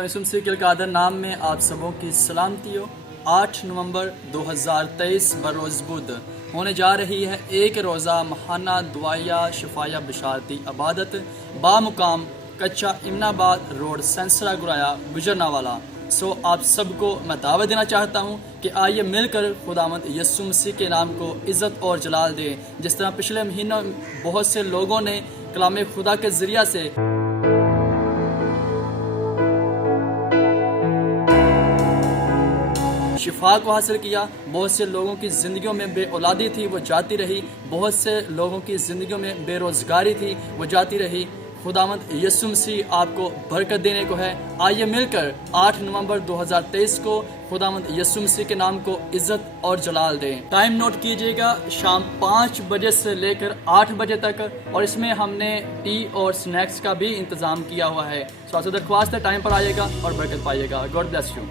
خدا یسوع مسیح کے قادر نام میں آپ سبوں کی سلامتی ہو۔ 8 نومبر 2023 بروز بدھ ہونے جا رہی ہے ایک روزہ ماہانہ دعائیہ شفایہ بشارتی عبادت بامقام کچا امن آباد روڈ سنسرا گرایا گجرانوالہ۔ آپ سب کو میں دعوت دینا چاہتا ہوں کہ آئیے مل کر خداوند یسوع مسیح کے نام کو عزت اور جلال دیں۔ جس طرح پچھلے مہینوں بہت سے لوگوں نے کلام خدا کے ذریعہ سے شفا کو حاصل کیا، بہت سے لوگوں کی زندگیوں میں بے اولادی تھی وہ جاتی رہی، بہت سے لوگوں کی زندگیوں میں بے روزگاری تھی وہ جاتی رہی۔ خداوند یسوع مسیح آپ کو برکت دینے کو ہے۔ آئیے مل کر 8 نومبر 2023 کو خداوند یسوع مسیح کے نام کو عزت اور جلال دیں۔ ٹائم نوٹ کیجیے گا، شام 5 بجے سے لے کر 8 بجے تک، اور اس میں ہم نے ٹی اور سنیکس کا بھی انتظام کیا ہوا ہے۔ آپ سے درخواست ہے ٹائم پر آئیے گا اور برکت پائیے گا۔ God bless you.